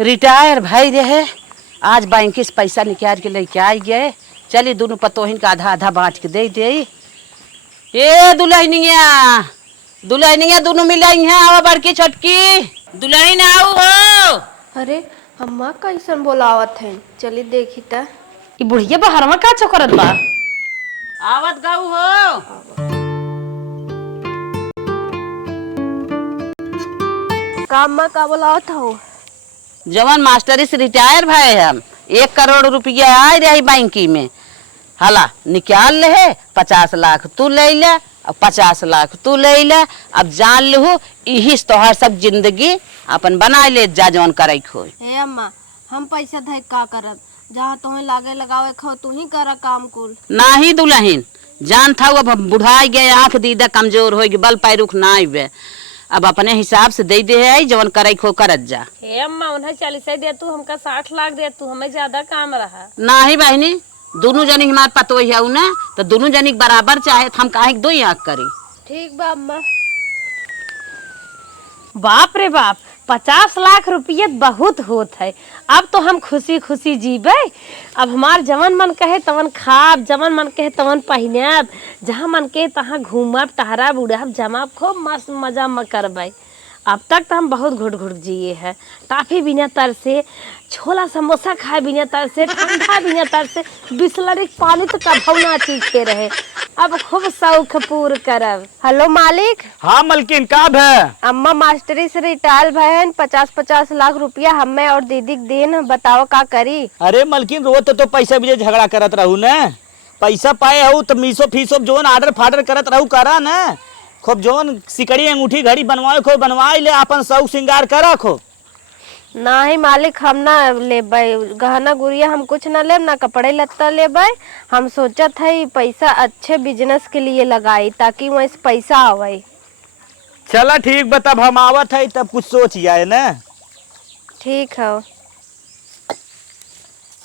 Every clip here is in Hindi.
रिटायर भाई रहे आज बैंक से पैसा निकाल के लेके आ गए। चली दोनों पतोहिन का आधा आधा बांट के दे दे। ए दुल्हनिया दुल्हनिया दोनों मिलाई हैं। आवा बड़की छोटकी दुल्हन आओ हो। अरे अम्मा कैसन बोलावत है, चली देखी त। ई बुढ़िया बहरवा का चोकरत बा। आवत गाऊ हो। का अम्मा का बोलावत हो? जवान मास्टरी से रिटायर भाई हम 1 करोड़ रुपया आए रही बैंकी में। हला निकाल ले 50 लाख तू ले ले और 50 लाख तू ले ले। अब जान लहू यही तोहर सब जिंदगी अपन बना ले जा जौन करे खो। हे अम्मा हम पैसा धै का करब, जहाँ तुम्हें लागे लगावे खो तू ही करा काम कुल। नाही दुल्हन जान था अब बुढ़ाई गए, आंख दीदा कमजोर हो गई, बल पैरुख ना आवे। अब अपने हिसाब से दे दे है जवन करे खो करत जा। हे अम्मा उन्हें 40 दे तू, हमका 60 लाख दे तू, हमें ज्यादा काम रहा। नाही बहनी दोनों जनी हमार पतो है ना, तो दोनों जनी बराबर चाहे हम काहे दो ही आंख करी। ठीक बा अम्मा। बाप रे बाप 50 लाख रुपये बहुत होत है। अब तो हम खुशी खुशी जीबे। अब हमार जवन मन कहे तवन खाब, जवन मन कहे तवन पहिनब, जहाँ मन कहे तहाँ घूमब टहरब उड़ब जमब, खूब मस्त मजा करबे। अब तक तो हम बहुत घुट घुट जिए हैं, टाफी बिना तरसे, छोला समोसा खाए बिना तरसे, ठंडा बिना तरसे, बिस्लरी पानी तो कभू ना चीखे रहे। अब खूब शौक पूर करब। हेलो मालिक। हाँ मलकिन का है? अम्मा मास्टरी से रिटायर भयन 50-50 लाख रुपया हमें और दीदी के दिन, बताओ का करी। अरे मलकिन रोज तो पैसा भी झगड़ा करत रहू न। पैसा पाए हो तो मीसो फीसो जोन आर्डर फाडर करत रहू करा न। खूब जोन सिकड़ी अंगूठी घड़ी बनवाए खो बनवाए ले, अपन शौक श्रृंगार करा खो। नहीं मालिक हम ना लेबै गहना गुड़िया, हम कुछ ना लेब ना कपड़े लत्ता लेबै। हम सोचत है पैसा अच्छे बिजनेस के लिए लगाई ताकि वहीं से पैसा आवे। चला ठीक तब हम आवत है तब कुछ सोच आए न। ठीक है।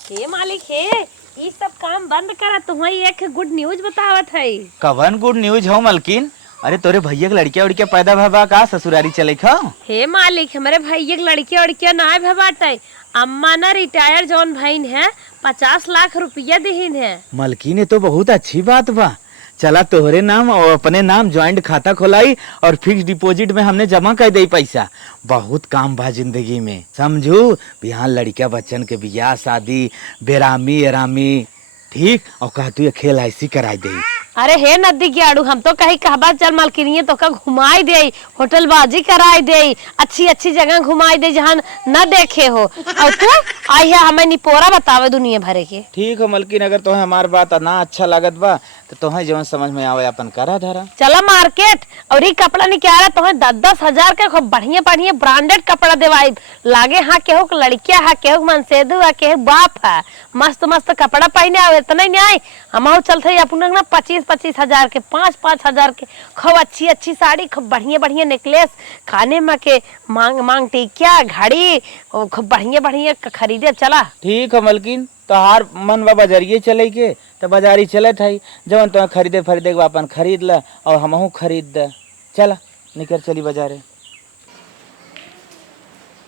हे मालिक हे ये सब काम बंद करा, तुम्हारी एक गुड न्यूज बतावत है। कवन गुड न्यूज हो मलकिन? अरे तोरे भैया के लड़किया उड़किया पैदा भबा का ससुरारी चले खा? हे मालिक हमारे भैया के लड़किया उड़किया ना भबाटे। अम्मा ना रिटायर जौन भईन है 50 लाख रुपया दिहिन है। मलकिन ये तो बहुत अच्छी बात बा। चला तोहरे नाम और अपने नाम ज्वाइंट खाता खोलाई और फिक्स डिपॉजिट में हमने जमा कर दे पैसा। बहुत काम बा जिंदगी में समझू। यहाँ लड़किया बच्चन के बियाह शादी बेरामी अरामी ठीक और कहतू खेल ऐसी कराई दे। अरे हे नदी के आड़ू हम तो कहीं कहबा चल मालकिनिए तो का घुमाई दे, होटल बाजी कराई दे, अच्छी अच्छी जगह घुमाई दे जहाँ न देखे हो। और तू आई है हमें निपोरा बतावे दुनिया भरे के। ठीक है मलकिन अगर तुम्हें हमार बात ना अच्छा लागत बा तो तुम्हें जवन समझ में आवे अपन करा धरा। चला मार्केट और ये कपड़ा निकाला तुम्हें 10-10 हजार के खूब बढ़िया बढ़िया ब्रांडेड कपड़ा देवाई लागे। हाँ केहू लड़किया है, केहू मनसेदू है, केहू बाप है, मस्त मस्त कपड़ा पहने आवे। इतना ही नहीं हम चलते अपना ना 25-25 हजार के 5-5 हजार के खूब अच्छी अच्छी साड़ी, खूब बढ़िया बढ़िया नेकलेस, खाने में के मांग टिकिया घड़ी खूब बढ़िया बढ़िया खरीदे। चला ठीक है मलकिन तो हार मन बा बाजारिये चले के तो बाजारी चले थाई जवन तुम्हें खरीदे खरीदे के अपन खरीद ला और हमहू खरीद दे। चला निकल चली बाजारे।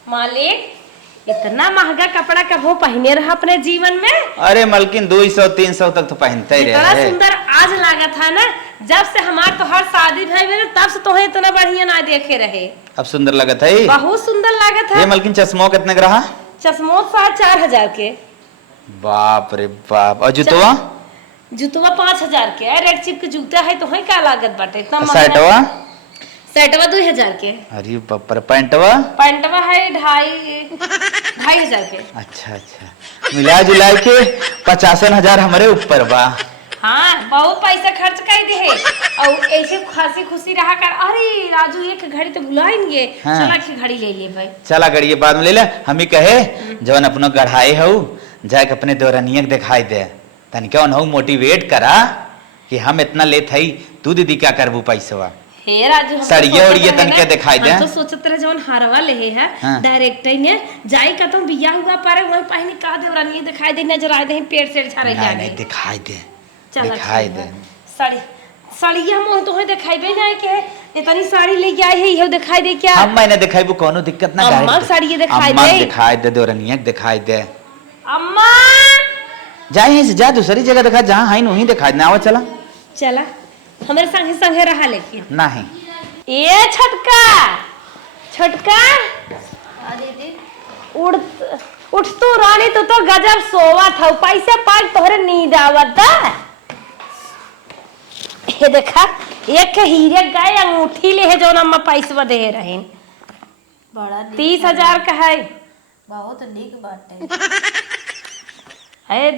मालिक इतना महंगा कपड़ा कभू पहने रहा अपने जीवन में? अरे मलकिन 200-300 तक तो पहनते ही इतना सुंदर आज लगा था ना, जब से हमार तो हर शादी भई तब से तोहे इतना बढ़िया ना देखे रहे। अब सुंदर लगत है, बहुत सुंदर लगा था। ये मलकिन चश्मो कितने का रहा? चश्मो 4,500 के। बाप रे बाप। और जूतवा? जूतवा 5,000 के। रेड चिप के जूता है तो है का लागत बाटे इतना महंगा। शर्टवा? शर्टवा 2,000 के। अरे बाप रे। पैंटवा? पैंटवा है 2,500 के। अच्छा अच्छा मिला जुला के 50,000 हमारे ऊपर बा। हाँ बहुत पैसा खर्च कर दे है और ऐसे खासी खुशी रहा कर। अरे राजू एक घड़ी तो भुलाएंगे। हाँ। चला की घड़ी ले ले भाई। चला घड़ी बाद में ले ले। हम ही कहे जवन अपनो गढ़ाए हो जाके अपने देवरनिया के दिखाई दे तनिका उन्हों मोटिवेट करा कि हम इतना लेत हई, तू दीदी क्या करबू पैसवा। हे राजू सड़िया उड़िया तनिका दिखाई दे। हम तो सोचत रहे जवन हारवा ले है हाँ। डायरेक्ट ही ने जाई का तो बियाह हुआ पारे वही पहले का देवरानी दिखाई दे नजर आए दे पेड़ से छारे नहीं जाने। नहीं दिखाई दे चला दिखाई दे। साड़ी साड़िया मोह तो दिखाई दे ना के इतनी साड़ी लेके आई है, ये दिखाई दे क्या? हम मैंने दिखाई वो कोनो दिक्कत ना अम्मा साड़ी ये दिखाई अम्मा दे। दिखाई दे, दो रंगिया दिखाई दे। अम्मा जा यहीं से जा, दूसरी जगह दिखा, जहाँ है वहीं दिखाई दे। आवा चला चला हमारे संगे संगे रहा लेकिन नहीं। ये छोटका छोटका उठ उठ तू रानी, तू तो गजब सोवा था, पैसे पाल तोहरे नींद आवत। ये देखा एक हीरे गए अंगूठी ले है जो अम्मा पैसा दे रहे, बड़ा 30,000 का है। बहुत नीक बात है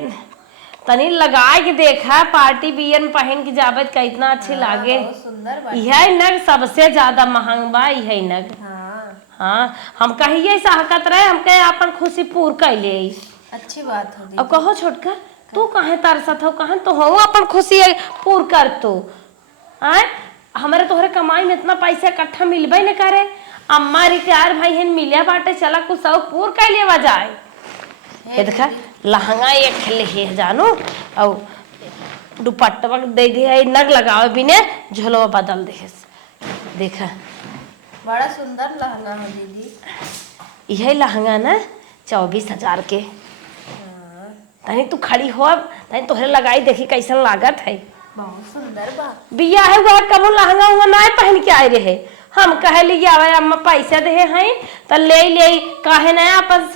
तनी लगा के देखा, पार्टी बियर में पहन के जावत कितना अच्छी लागे। सुंदर बात। यह नग सबसे ज्यादा महंग बा, यह नग। हाँ हम कहिए साहकत रहे, हम कहे अपन खुशी पूर कैले। अच्छी बात होगी। अब कहो छोटका तू कहे तरसत हो, कहे तो हो अपन खुशी पूर कर तू। आए हमारे तोहरे कमाई में इतना पैसा इकट्ठा मिलबे न करे। अम्मा रिटायर भाई हन मिलिया बाटे, चला कुछ सब पूर कैले वा जाए। ये देखा लहंगा एक ले जानो और दुपट्टा दे दे, नग लगावे बिने झोलवा बदल दे। देखा बड़ा सुंदर लहंगा है दीदी। यही लहंगा ना 24,000 के। तनी तू खड़ी हो, तनी तोहरे लगाई देखी कैसन लागत है। बहुत सुंदर बा। बिया है वह कबू लहंगा हुआ ना पहन के आए रहे। हम कहे ली आवे अम्मा पैसा दे हैं तो ले काहे ना अपन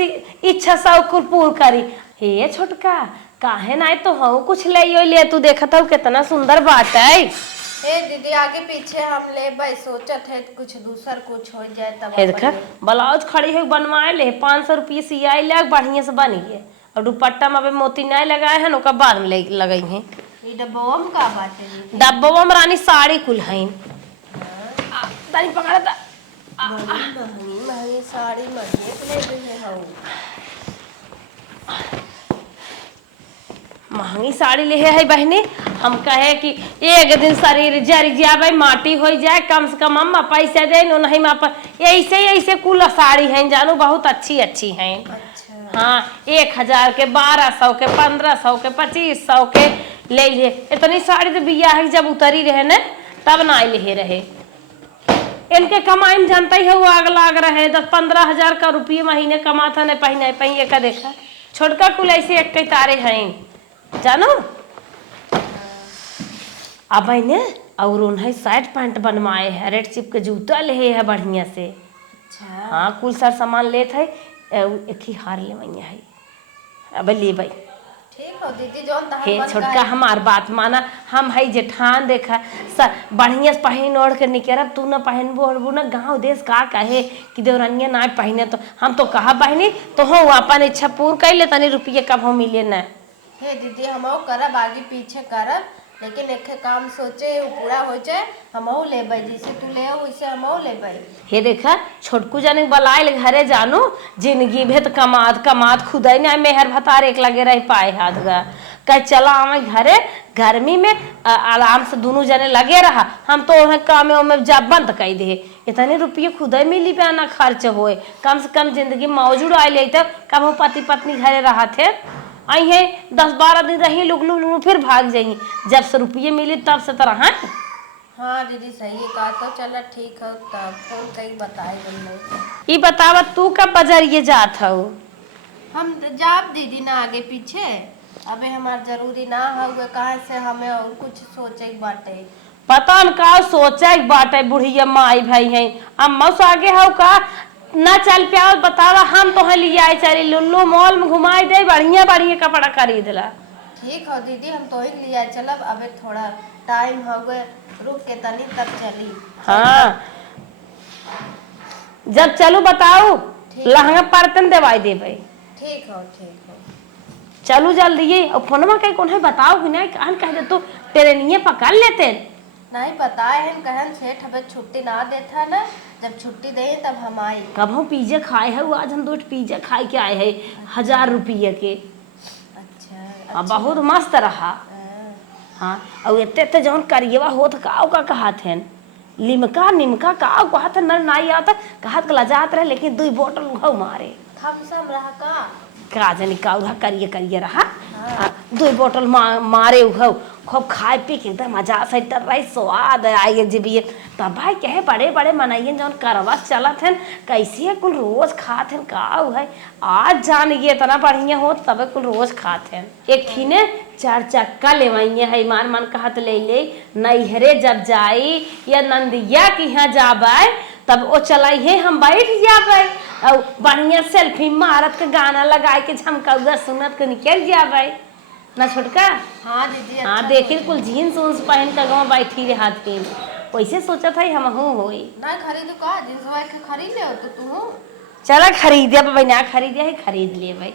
इच्छा शौक पूर करी। हे छोटका काहे ना तो हो कुछ ले तू देखत हो कितना सुंदर बात है। ए दीदी आगे पीछे हम ले भाई सोचत है कुछ दूसर कुछ हो जाए तब। हे देखा ब्लाउज खड़ी है बनवाए ले 500 रुपये सियाई लग बढ़िया से बनिए, और दुपट्टा में मोती नहीं लगाए हैं ओका बाद में लगाई है। ई डब्बों में का बात है दीदी? डब्बों में रानी साड़ी कुल है। तानी पकड़ा था महंगी महंगी साड़ी महंगी ले रही है। महंगी साड़ी ले है बहनी। हम कहे कि एक दिन शरीर जर जाए माटी हो जाए, कम से कम अम्मा पैसा दे नो नहीं माँ ऐसे कुल साड़ी हैं जानू बहुत अच्छी अच्छी हैं। अच्छा। हाँ 1,000 के 1,200 के 1,500 के 2,500 के ले इतनी साड़ी तो बिया है जब उतरी रहे न तब ना ले रहे। इनके कमाई में जानता ही है वो आग लाग रहे 10-15,000 का रुपये महीने कमाता न पहने पहिए का। देखा छोटका कुल ऐसे एक कई तारे हैं जानो। अब ने और उन्हें शर्ट पैंट बनवाए है, रेड चिप के जूता ले है बढ़िया से। अच्छा। हाँ कुल सर सामान लेत है, एक ही हार ले मैया है। अब ले भाई ठीक हो दीदी जोन हे छोटका हमार बात माना, हम है जेठान देखा बढ़िया से पहन ओढ़ के निकलब, तू न पहनबो ओढ़बो न गाँव देश का कहे कि देवरनिया ना पहने तो हम तो कहा बहनी तो हो अपन इच्छा पूर कर ले, तनी रुपये कब हो मिले न। हे दीदी हम करब आगे पीछे करब, लेकिन एक काम सोचे वो पूरा हो जाए हम लेबै, जैसे तू ले वैसे हम लेबै। हे देखा छोटकू जाने बलाइल घरे जानो जिंदगी भेद कमात खुद ही ना मेहर भतार एक लगे रह पाए हाथ गा कह चला आवे घरे गर्मी में आराम से दोनों जने लगे रहा। हम तो काम में जा बंद कर दे, इतने रुपये खुद ही मिली पे ना खर्च होए, कम से कम जिंदगी मौजूद आए तो कब हम पति पत्नी घरे रहा थे आई है 10-12 दिन रही लुक फिर भाग जाएंगे, जब से रुपये मिली तब से तरह है। हाँ दीदी सही कहा, तो चलो ठीक है तब फोन कहीं बताए गई। ये बतावा तू कब बाजारिए जात हो? हम जाब दीदी ना आगे पीछे, अबे हमार जरूरी ना होगा कहाँ से हमें और कुछ सोचे बाटे। पता न का सोचे बाटे बुढ़िया माई भाई है अम्मा से आगे हो का ना चल प्याओ बतावा। हम तो लिए आए चली लुल्लू मॉल में घुमाई दे बढ़िया बढ़िया कपड़ा खरीद ला। ठीक हो दीदी हम तो ही लिया चलब, अबे थोड़ा टाइम हो गए रुक के तनी तब चली। हाँ जब चलो बताओ लहंगा परतन देवाई दे भाई। ठीक हो ठीक हो चलो जल्दी। और फोनमा कहीं कौन है बताओ कि नहीं कहन कह दे तो ट्रेनिए पकड़ लेते नहीं बताए हैं कहन सेठ हमें छुट्टी ना देता ना, जब छुट्टी दे तब हम आए। कब हम पिज्जा खाए है वो आज हम 2 पिज्जा खाए के आए है 1,000 रुपये के। अच्छा बहुत मस्त रहा। हाँ और इतने जौन करिएवा होत का कहा थे लिमका निमका का कहत नर नाई आता कहत लजात रहे, लेकिन 2 बोतल उघाव मारे थमसम रहा का जानी का उधा करिए रहा। दो बोतल मारे हो खूब खाए पी के एकदम मजा से रही स्वाद आइए जीबिए तब भाई कहे बड़े बड़े मनाइए जौन करवा चलत हैं कैसे कुल रोज खाते हैं का है आज जानिए इतना बढ़िया हो तब कुल रोज खाते हैं एक थी ने 4 चक्का लेवाइए है मान मन कहत ले नैहरे जब जाई या नंदिया के यहाँ जाबे तब वो चलाई है हम बैठ जाबे और बढ़िया सेल्फी मारत के गाना लगाए के झमका सुनत के निकल जाबे ना छोटका। हाँ दीदी हाँ देखिए कुल जीन्स उन्स पहन कर गाँव बैठी रहे हाथ के वैसे सोचा था हम होई ना खरीदू का जींस वाइट के खरीद ले तो तू चला खरीदे भाई ना खरीदे है खरीद लिए भाई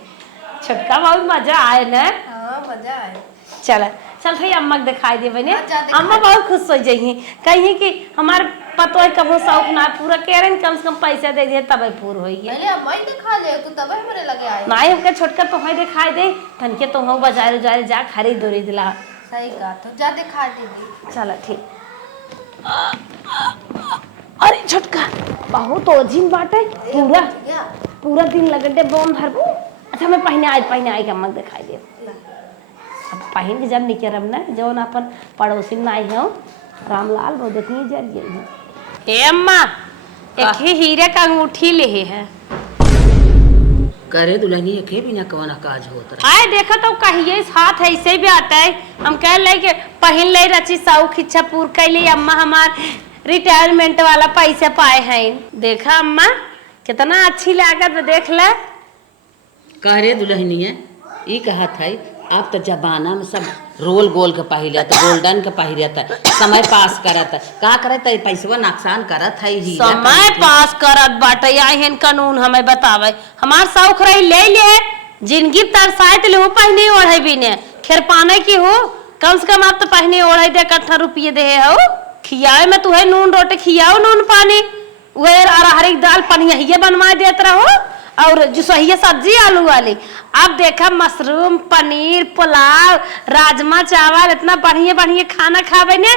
छोटका बहुत मजा आए ना। हाँ मजा आए चल भाई अम्मा के दिखाई दे बने हाँ, अम्मा बहुत खुश हो जाइए कहीं कि हमारे पतो है कबो शौक ना पूरा कह रहे कम से कम पैसा दे दिए तब पूरा हो गया पहले अम्मा ही दिखा ले तो तब हमरे लगे आए नहीं हमके छोटका तो है दिखाई दे तनके तो हो बाजार उजार जा खरीद उरीद दिला सही कहा तो जा दिखा दीदी। चला ठीक। अरे छोटका बहुत ओझिन बाटे पूरा दिन लगटे बोम भर अच्छा मैं पहने आई अम्मा दिखाई दे अब पहन के जब निकरब ना जौन अपन पड़ोसी नाई हो रामलाल वो देखिए जरिए हे अम्मा एक ही हीरे का अंगूठी ले है करे दुल्हनी के बिना कौन काज होता आए देखा तो कहिए हाथ ऐसे भी आता है हम कह ले के पहन ले रची शौक इच्छा पूर कर ली अम्मा हमार रिटायरमेंट वाला पैसे पाए हैं देखा अम्मा कितना अच्छी लागत देख ले करे दुल्हनी ई कहा था अब तो जमाना में सब रोल गोल के पहिर जाता गोल्डन के पहिर जाता समय पास करत का करत पैसवा नुकसान करत है ही समय पास करत बाटे आइन कानून हमें बतावे हमार शौक रही ले जिंदगी तरसाए तो ले पहने ओढ़े बिने खेर पाने की हो कम से कम आप तो पहने ओढ़े दे 1 रुपये दे हो खियाए में तुहे नून रोटी खियाओ नून पानी वह अरहर की दाल पनिया बनवा देते रहो और जो सही सब्जी आलू वाली अब देखा मशरूम पनीर पुलाव राजमा चावल इतना बढ़िया बढ़िया खाना खावे ने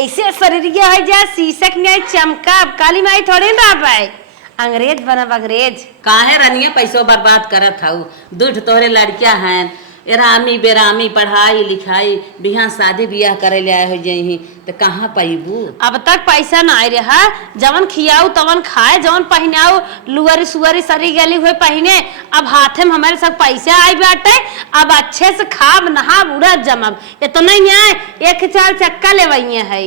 ऐसे शरीर है जाए शीशक नहीं चमका काली माई थोड़ी ना पाए अंग्रेज बनब अंग्रेज काहे रनिया पैसों बर्बाद करत हूँ दूठ तोहरे लड़कियां हैं एरामी बेरामी पढ़ाई लिखाई बिहान शादी ब्याह करे ले आए हो जही तो कहाँ पैबू अब तक पैसा ना आए रहा जवन खियाऊ तवन खाए जवन पहनाऊ लुअरी सुअरी सरी गली हुए पहने अब हाथे में हमारे सब पैसे आए बाटे अब अच्छे से खाब नहा उड़द जमब ये तो नहीं आए 1-4 चक्का लेवइए है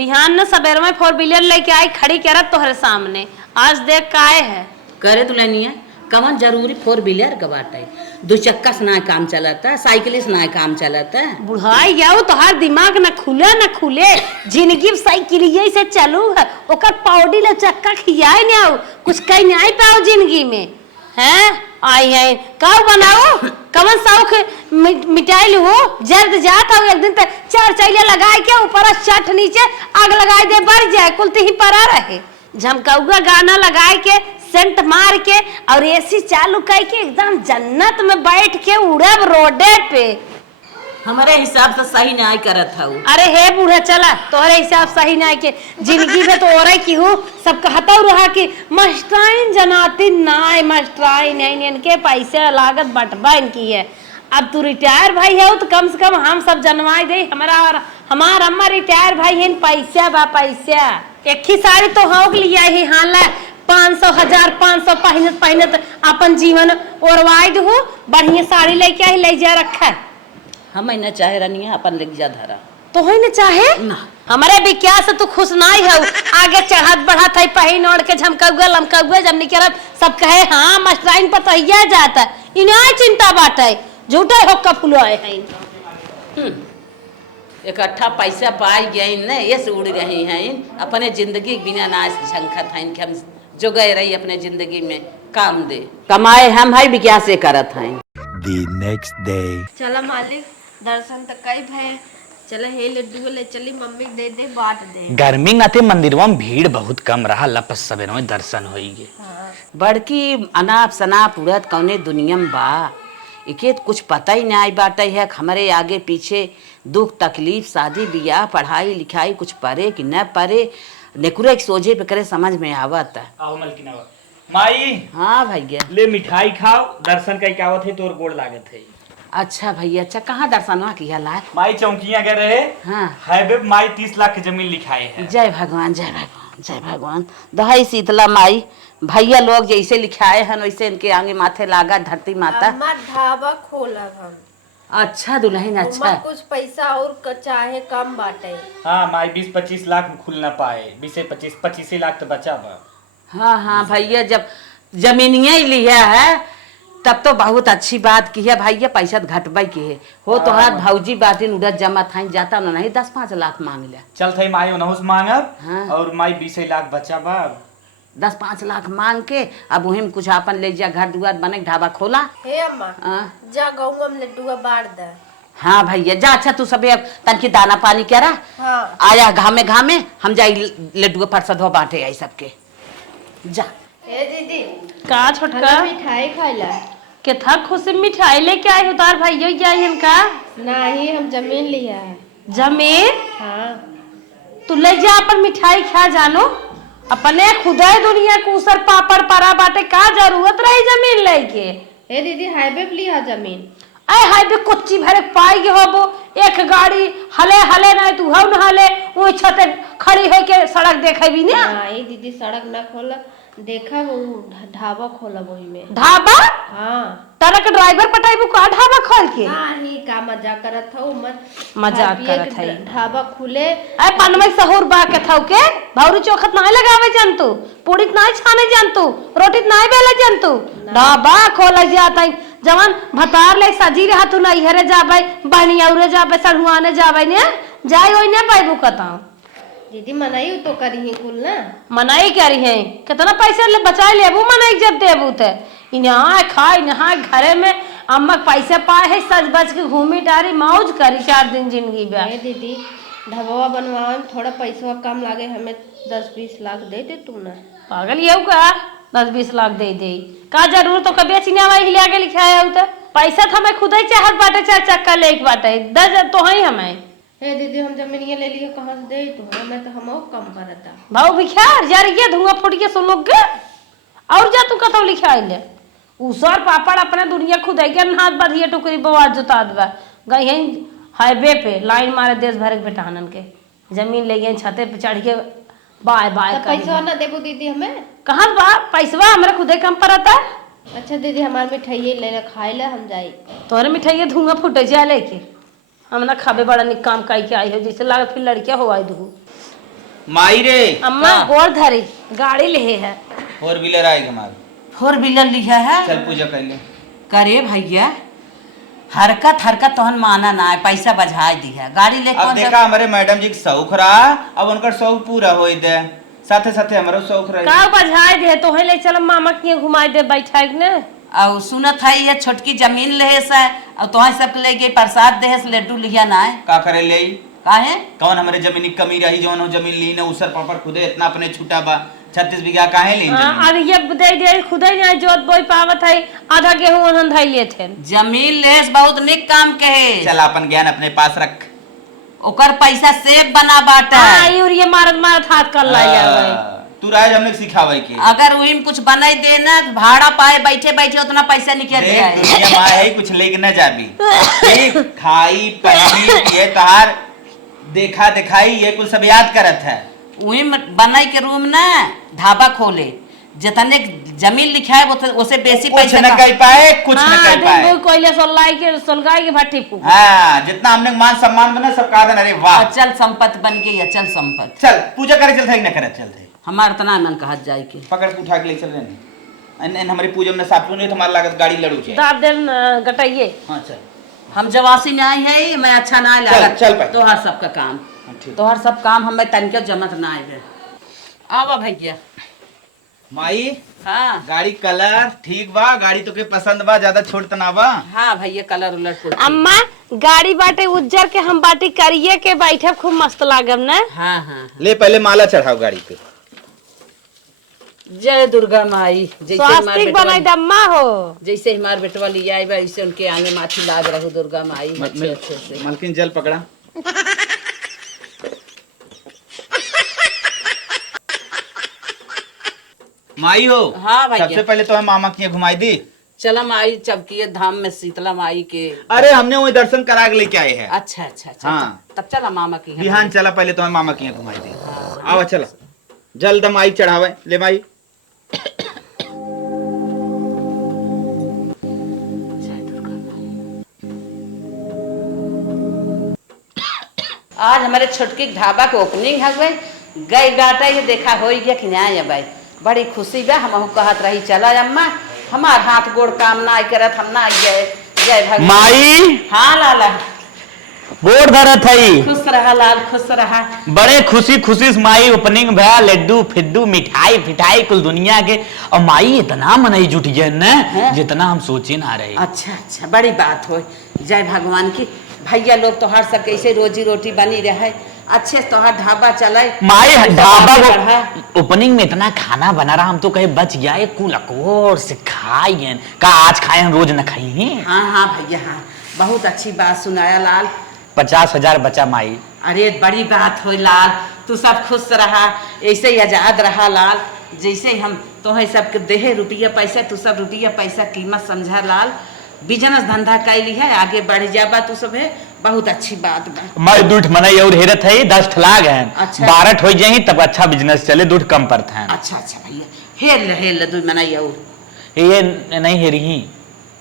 बिहान न सवेर में 4 व्हीलर लेके आई खड़ी करत तोहरे सामने आज देख काहे है करे दुल्हनिया कवन जरूरी 4 व्हीलर का बाटे 2 चक्का से ना काम चलता साइकिल से ना काम चलता बुढ़ाई जाओ तो हर दिमाग न खुले जिंदगी साइकिल से चलू है ओकर पौडी ले चक्का खियाए नहीं आओ कुछ कहीं नहीं पाओ जिंदगी में हैं आई है का बनाओ कवन शौक मिटाइल हो जल्द जात हो एक दिन तक 4 चैले लगाए के ऊपर चट नीचे आग लगाए दे बढ़ जाए कुल ही परा रहे झमकाऊगा गाना लगाए के सेंट मार के और एसी चालू करके एकदम जन्नत में बैठ के उड़ब रोडे पे हमारे हिसाब से सही नहीं करत हूँ अरे हे बूढ़ा चला तोहरे हिसाब सही नहीं के जिंदगी में तो और की हो सब कहता रहा कि मास्टराइन जनाती नाय मास्टराइन नहीं इनके पैसे लागत बटवा इनकी है अब तू रिटायर भाई है तो कम से कम हम सब जनवाई दे हमारा अम्मा रिटायर भाई है पैसा बा पैसा एक ही साड़ी तो हो लिया ही हाल 500 1000 500 पहनत अपन जीवन ओरवाइड हो बढ़िया साड़ी लेके आई ले जा रखा हम न चाहे रनिया अपन ले जा धरा तो है न चाहे ना हमारे विज्ञा से तू खुश नहीं है आगे चढ़त बढ़त है पहन ओढ़ के झमका लमका जब निकल सब कहे हाँ मास्टराइन पर तो हिया जाता इन्हें चिंता बात है झूठे होक्का फुलवाए हैं इकट्ठा पैसा पाई गई न ये से उड़ रही हैं अपने जिंदगी बिना नाश झंखत हैं कि हम जो गए रही अपने जिंदगी में काम दे कमाए हम भाई विज्ञा से करत हैं The next day. चला मालिक दर्शन तक कई भय चला हे लड्डू ले चली मम्मी दे दे बांट दे गर्मी आते मंदिरवा में भीड़ बहुत कम रहा लपस सवेर में दर्शन होइगे बड़की अनाप शनाप उड़त कौने दुनिया में बा इके कुछ पता ही नहीं बाटे है हमारे आगे पीछे दुख तकलीफ शादी ब्याह पढ़ाई लिखाई कुछ परे कि न परे नेकुरे के सोझे पे करे समझ में आवत है आओ मलकिनवा माई हाँ भैया ले मिठाई खाओ दर्शन कई कावत है तोर गोड़ लागत है अच्छा भैया, अच्छा कहाँ दर्शनवा किया ला? माई चौकियां गए रहे। हाँ। हाईवे माई 30 लाख की जमीन लिखाए है। जय भगवान, जय भगवान, जय भगवान। दहाई शीतला माई, भैया लोग जैसे लिखाए हैं वैसे इनके आगे माथे लागा धरती माता। अम्मा ढाबा खोलब हम। अच्छा दुल्हन, अच्छा। उमा कुछ पैसा और चाहे कम बाटे। हाँ माई 20-25 लाख में खुल ना पाए, 20-25 लाख तो बचा बा। हाँ हाँ भैया, जब जमीनिया ही लिया है तब तो बहुत अच्छी बात की है भैया। पैसा घटबे के है हो तो हाथ भौजी बातिन उड़त जमा था जाता ना, नहीं 10-5 लाख मांग लिया। चल थे माई उनहुस मांगब। हाँ। और माई 20 लाख बचा बा। 10-5 लाख मांग के अब वही में कुछ अपन ले जा, घर दुआर बने, ढाबा खोला। हे अम्मा, जा गौवा में लड्डुआ बाड़ दे। हाँ भैया जा। अच्छा तू सबे तनकी दाना पानी करा। हाँ। आया घामे घामे हम जाई लड्डू प्रसाद हो बांटे आई सबके। जा। हे दीदी, का छोटका मिठाई खाइला? कितना खुशी मिठाई लेके आई हो तार भाइयों क्या इनका? नहीं, हम जमीन लिया है। जमीन? हाँ। तू ले जा अपन मिठाई खा जानो, अपने खुदा दुनिया को उसर पापड़ परा बाटे, का जरूरत रही जमीन लेके? हे दीदी, हाईवे पे लिया जमीन। अरे हाईवे कोच्ची भरे पाई के होबो, एक गाड़ी हले हले ना तू हम न हले, वो छते खड़ी होके सड़क देखेबी ना। नहीं दीदी, सड़क न खोला, देखा वो ढाबा खोला वही में। ढाबा? हाँ। तरक ड्राइवर पटाइबू का ढाबा खोल के? नहीं, का मजाक करत था मत। मजाक करत है। ढाबा खुले। अरे पनवे सहूर बा के थाउ के भौरी चोखत नहीं लगावे जानतू, पूड़ी नहीं छाने जानतू, रोटी नहीं बेले जानतू, ढाबा खोला जाता है। जवान भतार ले सजी रहा तू नहीं हरे जाबे, बहनी औरे जाबे, सड़ुआने जाबे ने जाई ओइ ने पाइबू कताऊ। दीदी मनाई तो करी है कुल ना। मनाई करी है, कितना पैसा ले बचाए लेबू मनाई जब देबू ते इन्हां खाई नहाय घरे में अम्मा पैसे पाए है, सज बज के घूमी डारी मौज करी 4 दिन जिंदगी में। हे दीदी, ढाबा बनवावे में थोड़ा पैसा कम लागे, हमें 10-20 लाख दे दे तू ना। पागल ये का 10-20 लाख दे दे का जरूरत तो कभी सिनेमा ही ले के लिखाया हो तो पैसा तो हमें खुद ही चाहत बाटे, 4 चक्का ले के बाटे 10 तो है हमें। हे दीदी, हम जमीन ले लिए कहाँ से दे तू? हमें तो हम कम करता। भाव भिखार यार, ये धुआं फुट के सुन लोग के और जा तू कतो लिखाई ले उसर पापड़ अपने दुनिया खुद के हाथ बधिया टुकड़ी बवा जुता दबा गई है हाईवे पे लाइन मारे देश भर के बेटानन के जमीन ले गए छते पे चढ़ के बाय बाय तो पैसा ना देबू दीदी हमें? कहाँ बा पैसवा हमरा खुदे कम पड़ता। अच्छा दीदी, हमार मिठाई ले ले खाए ले, हम जाई। तोहरे मिठाई धुआं फुटे जा लेके हम ना खाबे बड़ा निक काम काई के आई हो, जैसे लागत फिर लड़कियां हो आई दू। माई रे अम्मा गोड़ धरी गाड़ी ले है 4 व्हीलर आएगा हमारा। 4 व्हीलर लिया है। चल पूजा कर ले। करे भैया, हरकत हरकत तोहन माना ना है, पैसा बझाई दी है गाड़ी ले। अब देखा हमारे मैडम जी के शौक रहा, अब उनका शौक पूरा हो दे, साथे साथे हमारा शौक रहे। का बझाई दे तो ले चल मामा के घुमाई दे बैठा के ने। और सुनत है ये छोटकी जमीन ले से और तोहन सब ले गई प्रसाद दे से लड्डू लिया ना है। का करे ले काहे? कौन हमारे जमीन की कमी रही जौन हो जमीन ली ने उसर पापड़ खुदे इतना अपने छूटा बा 36 बीघा काहे ली जमीन? और ये दे दे खुदे नहीं जोत बोई पावत है, आधा गेहूं अनन धई ले थे। जमीन ले से बहुत निक काम के है। चल अपन ज्ञान अपने पास रख, ओकर पैसा सेब बना बाटा। हां और ये मारत मारत हाथ कर ला जावे। तू राज हमने सिखावे के अगर वही में कुछ बनाई देना तो भाड़ा पाए बैठे बैठे उतना पैसा निकल देख जाए। दुनिया में है कुछ लेके न जाबी, देख खाई पहनी ये तहार देखा दिखाई ये कुछ सब याद करत है। वही में बनाई के रूम ना ढाबा खोले, जितने जमीन लिखा है उसे बेसी कुछ पैसा न कर पाए, कुछ न कर पाए। हां कोयले सोलाई के सोलगाई के भट्टी फूक। हाँ जितना हमने मान सम्मान बना सब कहा अरे वाह अचल संपत्ति बन गई, अचल संपत्ति। चल पूजा करे चल थे न करे चल थे हमारा तना मन कहा जाए के पकड़ के उठा के ले चल रहे हमारी पूजा में साफ नहीं तो हमारा लागत गाड़ी लड़ू छे। दाब दे गटाइए। हाँ चल हम जवासी नहीं है, मैं अच्छा ना चल, लगा चल भाई। तोहर सबका काम ठीक। तोहर सब काम हमें तनिके जमत ना आए। आवा भैया। माई हाँ गाड़ी कलर ठीक बा, गाड़ी तो के पसंद बा, ज्यादा छोट त ना बा। हाँ भैया, कलर उलट कुछ। अम्मा गाड़ी बाटे उज्जर के, हम बाटी करिए के बैठे खूब मस्त लागब ना। हाँ हाँ ले पहले माला चढ़ाओ गाड़ी पे। जय दुर्गा माई। जैसे स्वास्तिक बनाई दम्मा हो, जैसे हमारे बेटवा लिया है वैसे उनके आगे माथी लाग रहो दुर्गा माई अच्छे से। मलकिन जल पकड़ा। माई हो हाँ भैया। सबसे पहले तो हम मामा की घुमाई दी, चला माई चौकी धाम में शीतला माई के। अरे हमने वही दर्शन करा के लेके आए हैं। अच्छा अच्छा अच्छा हाँ। तब चला मामा की यहाँ। बिहान चला, पहले तुम्हारे मामा की यहाँ घुमाई दे। आवा चला, जल्द माई चढ़ावे ले माई। आज हमारे छोटकी ढाबा के ओपनिंग है भाई, गई बाटा ये देखा हो गया कि ना है भाई, बड़ी खुशी बा। हम कहत रही चला अम्मा, हमार हाथ गोड़ काम ना करत, हम ना गए। जय भगवान। माई हाँ लाला, बोर्ड धरत है। खुश रहा लाल, खुश रहा। बड़े खुशी खुशी से माई ओपनिंग भया, लड्डू फिड्डू मिठाई फिठाई कुल दुनिया के। और माई इतना मनई जुट गए न जितना हम सोचे ना रहे। अच्छा अच्छा, बड़ी बात हो। जय भगवान की। भैया लोग तोहार सब कैसे रोजी रोटी बनी रहे, अच्छे से तोहार ढाबा चले। माई सब ढाबा आगे बढ़ा। ओपनिंग में इतना खाना बना रहा, हम तो कहे बच गया है कुल अकोर से खाए का आज खाए हम रोज न खाई। हाँ हाँ भैया हाँ, बहुत अच्छी बात सुनाया लाल। 50,000 बचा माई। अरे बड़ी बात हो लाल, तू सब खुश रहा, ऐसे ही आजाद रहा लाल। जैसे हम तोहे सबके देहे रुपया पैसा, तू सब रुपया पैसा कीमत समझा लाल। बिजनेस धंधा कैली है, आगे बढ़ जाबा तू सब है, बहुत अच्छी बात बा। मैं दूठ मनई और हेरत है 10 लाख है। अच्छा। 12 हो जाए तब अच्छा बिजनेस चले, दूठ कम पड़ता है। अच्छा अच्छा भैया, हेल ले दुई मना यऊ, ये नहीं हेरी।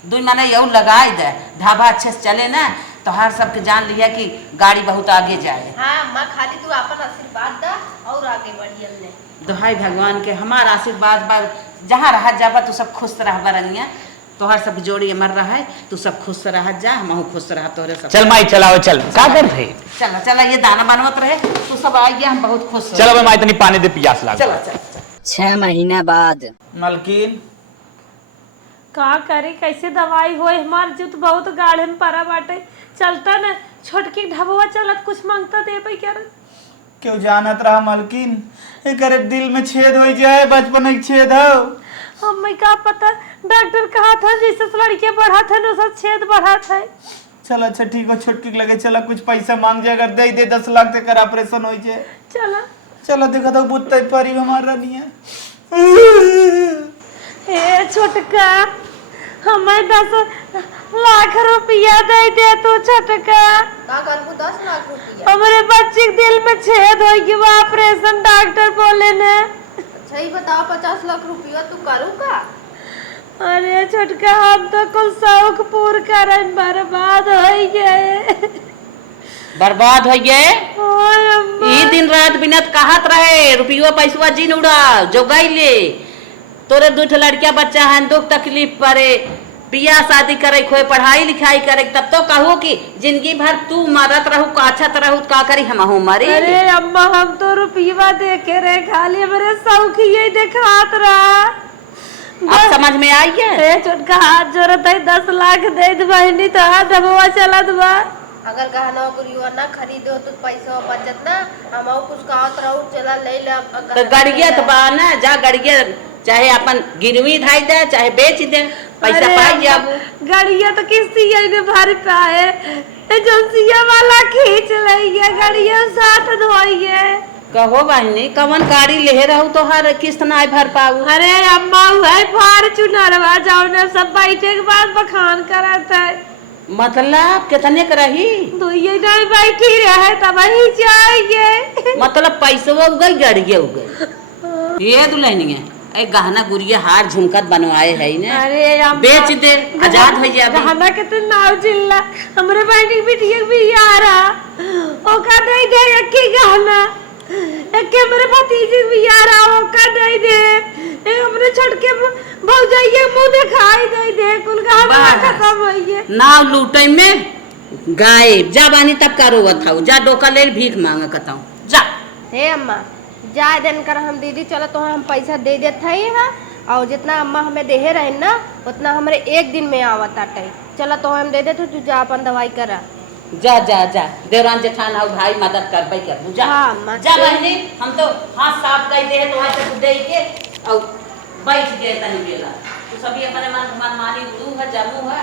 दुई मना यऊ लगाए दे, ढाबा अच्छे से चले ना, तो हर सबके जान लिया कि गाड़ी बहुत आगे जाए। हाँ माँ, खाली तू अपन आशीर्वाद दा और आगे बढ़िया ले। दोहाई भगवान के हमारा आशीर्वाद बा, जहाँ रह जाबा तू सब खुश रह बरनिया, तोहर सब जोड़ी मर रहा है, तू सब खुश रह जा, हम खुश रह तोरे सब। चल माई चलाओ चल, का करते? चला चला, ये दाना बनवत रहे, तू सब आ गया, हम बहुत खुश। चलो मैं माई तनी पानी दे, पियास लाग। चला चला। 6 महीना बाद मलकिन का करे, कैसे दवाई होए, हमार जुत बहुत गाढ़े में पड़ा बाटे। चलता न छोटकी ढबुआ चलत, कुछ मांगता दे भाई क्या। क्यों जानत रहा मलकिन, एक दिल में छेद हो जाए, बचपन एक छेद हो। हमें का पता, डॉक्टर कहा था जैसे लड़के बढ़ा थे ना सब छेद बढ़ा था। चल अच्छा ठीक हो, छुटकी लगे चला, कुछ पैसा मांग जाए, अगर दे 10 लाख से कर ऑपरेशन हो जाए। चला चलो देखा तो बुत्ता परी हमारा नहीं है। ए छोटका, हमें 10 लाख रुपया दे दे तू छोटका। का करबू 10 लाख रुपया? हमारे बच्चे के दिल में छेद हो गया, ऑपरेशन डॉक्टर बोले ने। अच्छा ही बताओ, 50 लाख रुपया तू करू का? अरे छोटका, हम तो कुल शौक पूर करन बर्बाद हो गए। बर्बाद हो गए। ओए अम्मा, ई दिन रात बिनत कहत रहे, रुपया पैसा जिन उड़ा जो गईले, तोरे 2 लड़किया बच्चा है, दुख तकलीफ पड़े, बियाह शादी करे, खोए पढ़ाई लिखाई करे, तब तो कहू कि जिंदगी भर तू मरत रहू, काछत रहू, का करी हम मरी। अरे अम्मा, हम तो रुपया देखे रहे, खाली मेरे शौक यही दिखात रहा। अब समझ में आई है। ए छोटका, हाथ जोड़त है, 10 लाख दे दे बहनी, तो हाथ दबवा चलत बा। अगर गहना गुड़िया ना खरीदो तो पैसा बचत ना, हम कुछ कहत रहू, चला ले ले। तो गड़िया तो बा ना, जा गड़िया चाहे अपन गिरवी धाई दे, चाहे बेच दे, पैसा पाई जाबू। गाड़िया तो किस्ती ने भर पाए, एजेंसिया वाला खींच लेंगे, गाड़िया साथ धोइए। कहो बहनी, कवन गाड़ी ले रहू तो हर किस्त ना भर पाऊ। अरे अम्मा, वही फॉर्च्यूनरवा जाओ ना, सब बैठे के बाद बखान करत है। मतलब कितने का रही? तो ये नहीं बैठी रहे तब वही जाएंगे। मतलब पैसा उगई, गड़िया उगई। ये दुल्हनिया ए गहना गुड़िया हार झुमकत बनवाए है ने, अरे अम्मा, बेच दे, आजाद हो जाए। गहना कितने नाव जिल्ला, हमरे बहनी बिटिया भी यारा, ओका दे दे एक ही गहना, एक मेरे भतीजे भी यारा, ओका दे दे, एक हमरे छोटके भौजाइया मुंह दिखाई दे, कुल गहना खत्म होइए। नाव लूटे में गायब जा बानी, तब का रोवत था, जा डोका ले भीख मांगा कताऊ जा। हे अम्मा, जा देन कर, हम दीदी चलो तो हम पैसा दे देते हैं, और जितना अम्मा हमें देहे रहे ना उतना हमारे 1 दिन में आवत आटे। चलो तो हम दे देते, तू जा अपन दवाई करा। जा जा जा, देवरान जेठान और भाई मदद कर पाई कर जा। हाँ, अम्मा, जा बहनी, हम तो हाथ साफ कर दे तो हाथ से दे के और बैठ गए तनी बेला। तू सभी अपने मन मानी उड़ू है, जमू है,